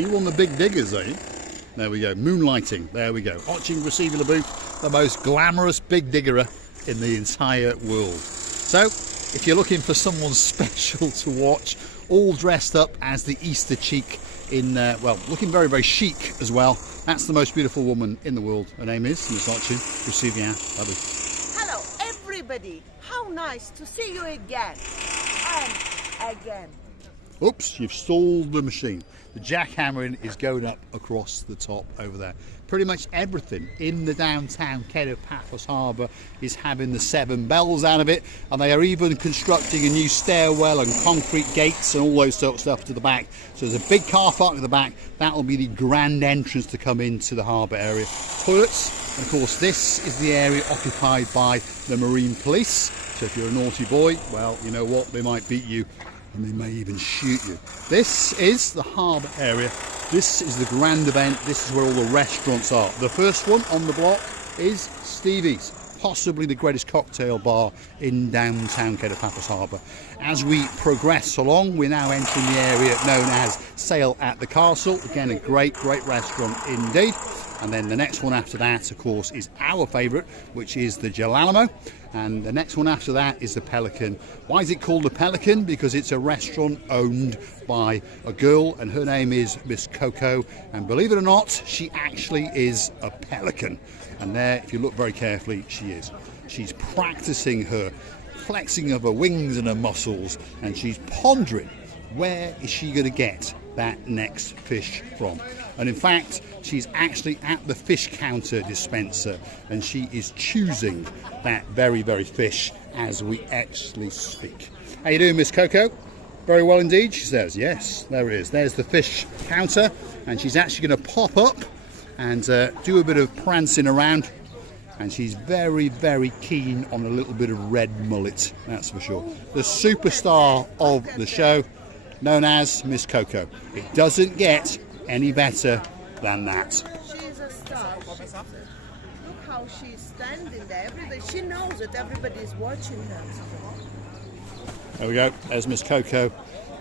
You won the big diggers, are you? There we go, moonlighting, there we go. Watching Receiving the Booth, the most glamorous big diggerer in the entire world. So, if you're looking for someone special to watch, all dressed up as the Easter cheek in, well, looking very, very chic as well, that's the most beautiful woman in the world. Her name is Miss Coco. Receiving our lovely. Hello, everybody. How nice to see you again. And again. Oops, you've stalled the machine. The jackhammering is going up across the top over there. Pretty much everything in the downtown Kedo Paphos Harbour is having the 7 bells out of it, and they are even constructing a new stairwell and concrete gates and all those sort of stuff to the back. So there's a big car park at the back. That will be the grand entrance to come into the harbour area. Toilets, and of course this is the area occupied by the Marine Police. So if you're a naughty boy, well, you know what, they might beat you and they may even shoot you. This is the harbour area. This is the grand event. This is where all the restaurants are. The first one on the block is Stevie's, possibly the greatest cocktail bar in downtown Kedo Paphos Harbour. As we progress along, we're now entering the area known as Sail at the Castle. Again, a great, great restaurant indeed. And then the next one after that, of course, is our favourite, which is the Gelalamo. And the next one after that is the Pelican. Why is it called the Pelican? Because it's a restaurant owned by a girl, and her name is Miss Coco. And believe it or not, she actually is a pelican. And there, if you look very carefully, she is. She's practicing her flexing of her wings and her muscles, and she's pondering, where is she going to get that next fish from? And in fact, she's actually at the fish counter dispenser, and she is choosing that very, very fish as we actually speak. How you doing, Miss Coco? Very well indeed, she says. Yes, there it is. There's the fish counter, and she's actually going to pop up and do a bit of prancing around. And she's very, very keen on a little bit of red mullet, that's for sure. The superstar of the show, known as Miss Coco. It doesn't get any better than that. She's a star. Look how she's standing there. Everybody, she knows that everybody is watching her. There we go. There's Miss Coco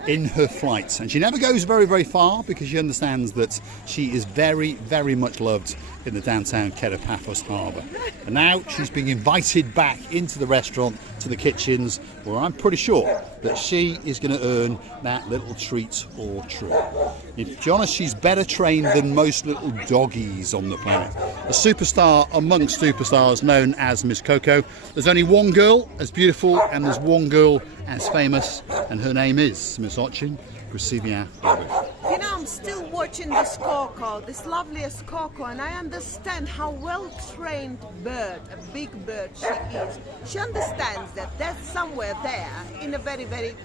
in her flight. And she never goes very, very far because she understands that she is very, very much loved in the downtown Kedo Paphos Harbour. And now she's being invited back into the restaurant, to the kitchens, where I'm pretty sure that she is going to earn that little treat or two. To be honest, she's better trained than most little doggies on the planet. A superstar amongst superstars known as Miss Coco. There's only one girl as beautiful and there's one girl as famous, and her name is Miss Coco. Receiving our You know, I'm still watching this Coco, this loveliest Coco, and I understand how well-trained bird, a big bird she is. She understands that that's somewhere there in a very, very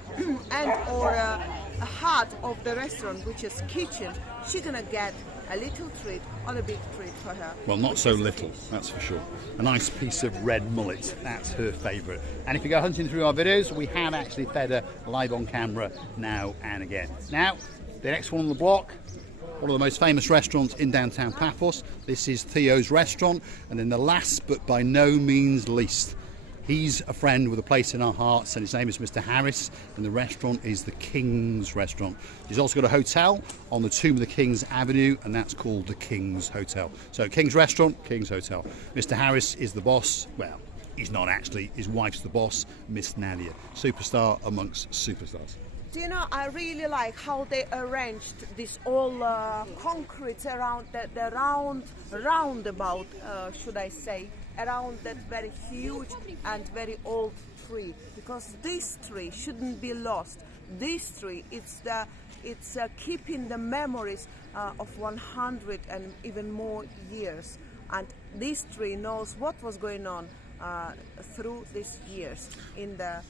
end or a heart of the restaurant, which is kitchen. She's gonna get a little treat or a big treat for her. Well, not so little, that's for sure. A nice piece of red mullet, that's her favourite. And if you go hunting through our videos, we have actually fed her live on camera now and again. Now, the next one on the block, one of the most famous restaurants in downtown Paphos. This is Theo's restaurant. And then the last, but by no means least, he's a friend with a place in our hearts, and his name is Mr. Harris, and the restaurant is the King's Restaurant. He's also got a hotel on the Tomb of the Kings Avenue, and that's called the King's Hotel. So King's Restaurant, King's Hotel. Mr. Harris is the boss. Well, he's not actually. His wife's the boss, Miss Nadia. Superstar amongst superstars. Do you know, I really like how they arranged this all concrete around the roundabout, should I say, around that very huge and very old tree, because this tree shouldn't be lost. This tree, it's keeping the memories of 100 and even more years, and this tree knows what was going on through these years in the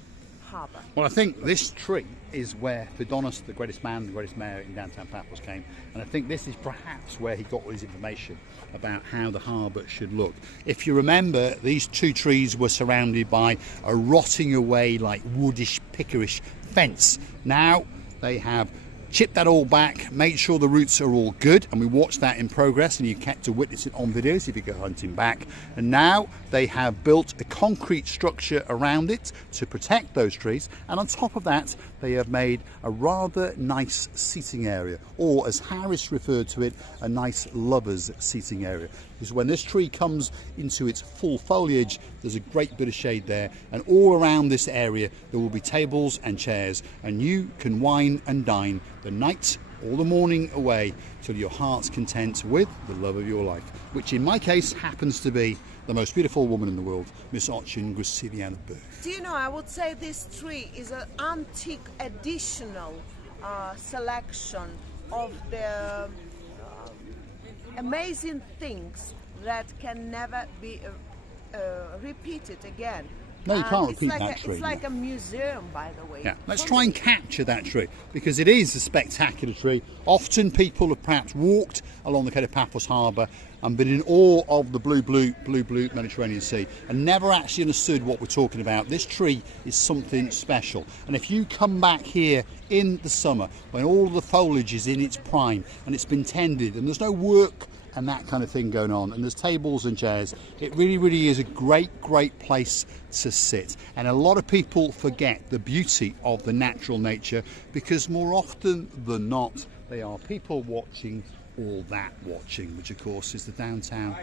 harbour. Well, I think this tree is where Fidonis, the greatest man, the greatest mayor in downtown Paphos, came, and I think this is perhaps where he got all his information about how the harbour should look. If you remember, these two trees were surrounded by a rotting away, like woodish, pickerish fence. Now they have chip that all back, make sure the roots are all good, and we watched that in progress, and you get to witness it on videos if you go hunting back. And now they have built a concrete structure around it to protect those trees, and on top of that they have made a rather nice seating area, or as Harris referred to it, a nice lovers seating area. Because when this tree comes into its full foliage, there's a great bit of shade there, and all around this area there will be tables and chairs, and you can wine and dine the night or the morning away till your heart's content with the love of your life, which in my case happens to be the most beautiful woman in the world, Miss Ochin Graciliana Berg. Do you know, I would say this tree is an antique additional selection of the amazing things that can never be repeated again. No, you can't repeat that tree. It's like a museum, by the way. Yeah, let's try and capture that tree, because it is a spectacular tree. Often people have perhaps walked along the coast of Paphos Harbour and been in awe of the blue Mediterranean Sea and never actually understood what we're talking about. This tree is something special, and if you come back here in the summer when all the foliage is in its prime and it's been tended and there's no work and that kind of thing going on, and there's tables and chairs, it really is a great place to sit. And a lot of people forget the beauty of the natural nature, because more often than not they are people watching all that watching, which of course is the downtown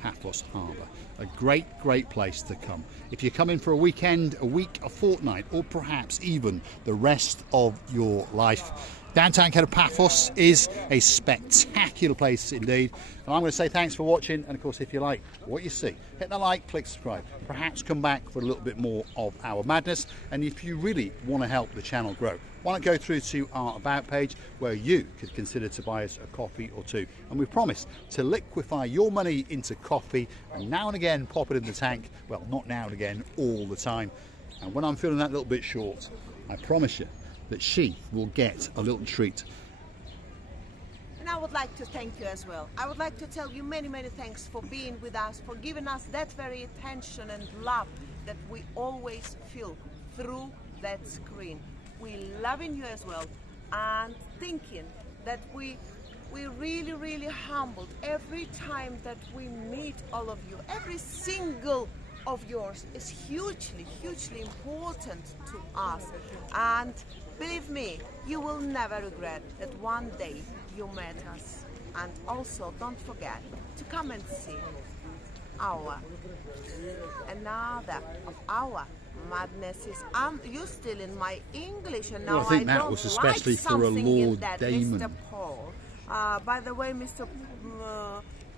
Paphos Harbour. A great place to come if you're coming for a weekend, a week, a fortnight, or perhaps even the rest of your life. Downtown Paphos is a spectacular place indeed, and I'm going to say thanks for watching, and of course if you like what you see, hit the like, click subscribe, perhaps come back for a little bit more of our madness. And if you really want to help the channel grow, why not go through to our About page, where you could consider to buy us a coffee or two, and we promise to liquefy your money into coffee and now and again pop it in the tank. Well, not now and again, all the time. And when I'm feeling that little bit short, I promise you that she will get a little treat. And I would like to thank you as well. I would like to tell you many thanks for being with us, for giving us that very attention and love that we always feel through that screen. We loving you as well, and thinking that we really humbled every time that we meet all of you. Every single of yours is hugely important to us, and believe me, you will never regret that one day you met us. And also don't forget to come and see another of our madnesses. You still in my English, and now well, I think that was especially like for a Lord that, Damon. Mr. Paul. By the way, Mr.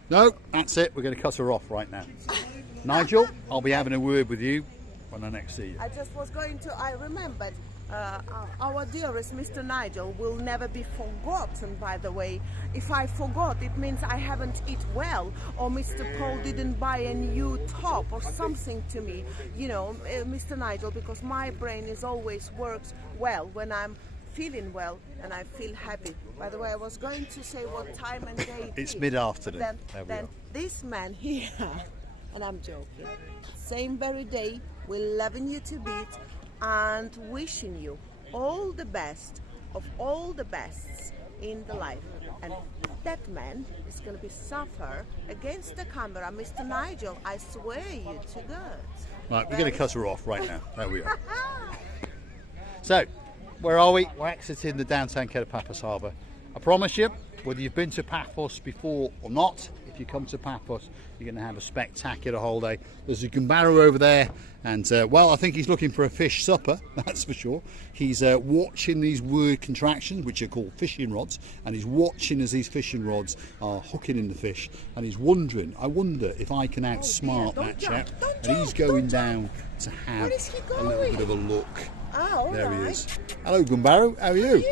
No, that's it. We're going to cut her off right now. Nigel, I'll be having a word with you when I next see you. I just was going to, I remembered, our dearest Mr. Nigel will never be forgotten, by the way. If I forgot, it means I haven't eat well, or Mr. Paul didn't buy a new top or something to me. You know, Mr. Nigel, because my brain is always works well when I'm feeling well and I feel happy. By the way, I was going to say what time and day it's mid-afternoon. Then this man here, and I'm joking, same very day, we're loving you to beat and wishing you all the best of all the bests in the life. And that man is going to be suffer against the camera. Mr. Nigel, I swear you to God. Right, we're going to cut her off right now. There we are. So, where are we? We're exiting the downtown Paphos Harbour. I promise you, whether you've been to Paphos before or not, if you come to Paphos, you're going to have a spectacular holiday. There's a gambaro over there, and well, I think he's looking for a fish supper, that's for sure. He's watching these word contractions, which are called fishing rods, and he's watching as these fishing rods are hooking in the fish, and he's wondering, I wonder if I can outsmart that chap. And he's going down to have a little bit of a look. Oh, there he is. Hello, Gambaro, how are you?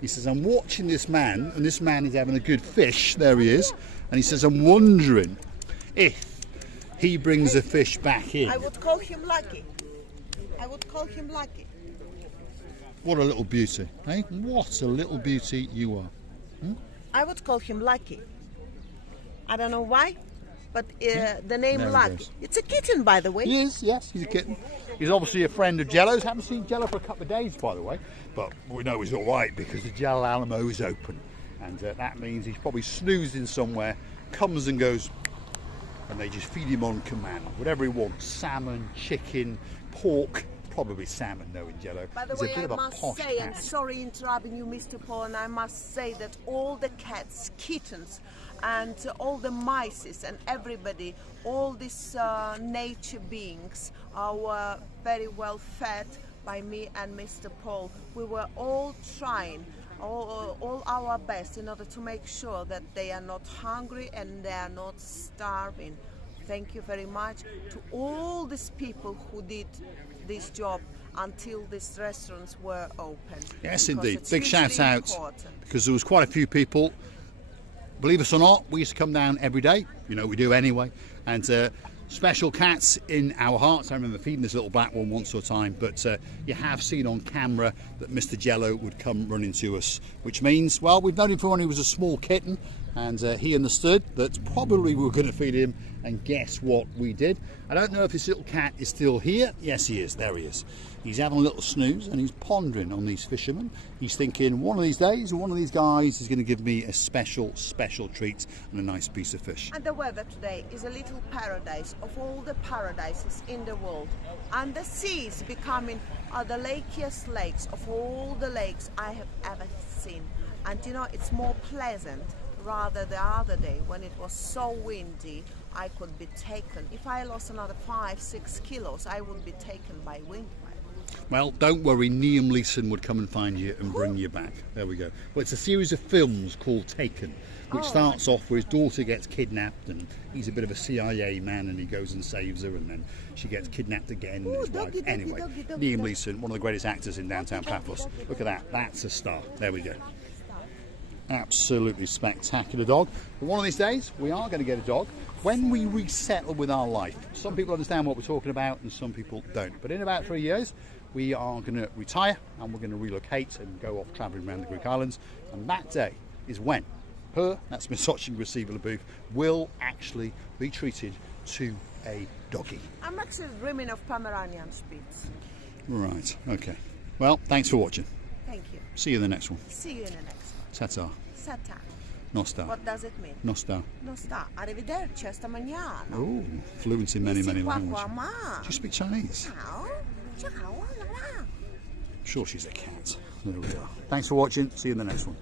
He says, I'm watching this man, and this man is having a good fish. There he is. And he says, I'm wondering if he brings a fish back in. I would call him lucky. I would call him lucky. What a little beauty, eh? What a little beauty you are. Hmm? I would call him lucky. I don't know why, but the name Lucky. It's a kitten, by the way. He is, yes, he's a kitten. He's obviously a friend of Jello's. Haven't seen Jello for a couple of days, by the way, but we know he's all right because the Jello Alamo is open, and that means he's probably snoozing somewhere, comes and goes, and they just feed him on command, whatever he wants: salmon, chicken, pork. Probably salmon, knowing Jello. By the He's way, a bit of I a must posh say, cat. and sorry interrupting you, Mr. Paul, and I must say that all the cats, kittens, and all the mice and everybody, all these nature beings were very well fed by me and Mr. Paul. We were all trying all our best in order to make sure that they are not hungry and they are not starving. Thank you very much to all these people who did this job until these restaurants were open. Yes, because indeed. it's Big shout hugely out, important. because there was quite a few people. Believe us or not, we used to come down every day. You know, we do anyway. And special cats in our hearts. I remember feeding this little black one once or a time, but you have seen on camera that Mr. Jello would come running to us, which means, well, we've known him from when he was a small kitten, and he understood that probably we were going to feed him, and guess what we did? I don't know if this little cat is still here. Yes, he is. There he is. He's having a little snooze and he's pondering on these fishermen. He's thinking, one of these days, one of these guys is going to give me a special treat and a nice piece of fish. And the weather today is a little paradise of all the paradises in the world. And the sea is becoming the lakiest lakes of all the lakes I have ever seen. And you know, it's more pleasant rather the other day when it was so windy. I could be taken. If I lost another 5-6 kilos, I would be taken by wind. Well, don't worry, Liam Neeson would come and find you and bring you back. There we go. Well, it's a series of films called Taken, which starts off where his daughter gets kidnapped and he's a bit of a CIA man and he goes and saves her, and then she gets kidnapped again. And his wife. Anyway, Liam Neeson, one of the greatest actors in downtown Paphos. Look at that. That's a star. There we go. Absolutely spectacular dog. But one of these days, we are going to get a dog when we resettle with our life. Some people understand what we're talking about and some people don't. But in about 3 years, we are going to retire and we're going to relocate and go off travelling around the Greek islands. And that day is when that's Miss Receiver LaBouffe, will actually be treated to a doggy. I'm actually dreaming of Pomeranian Spitz. Right, okay. Well, thanks for watching. Thank you. See you in the next one. See you in the next one. Ta-ta. Sata. Nostar. What does it mean? Nostar. Non sta. Arrivederci, hasta mañana. Oh, fluent in many, many languages. languages. Do you speak Chinese? Ciao. Ciao. I'm sure she's a cat. There we are. Thanks for watching. See you in the next one.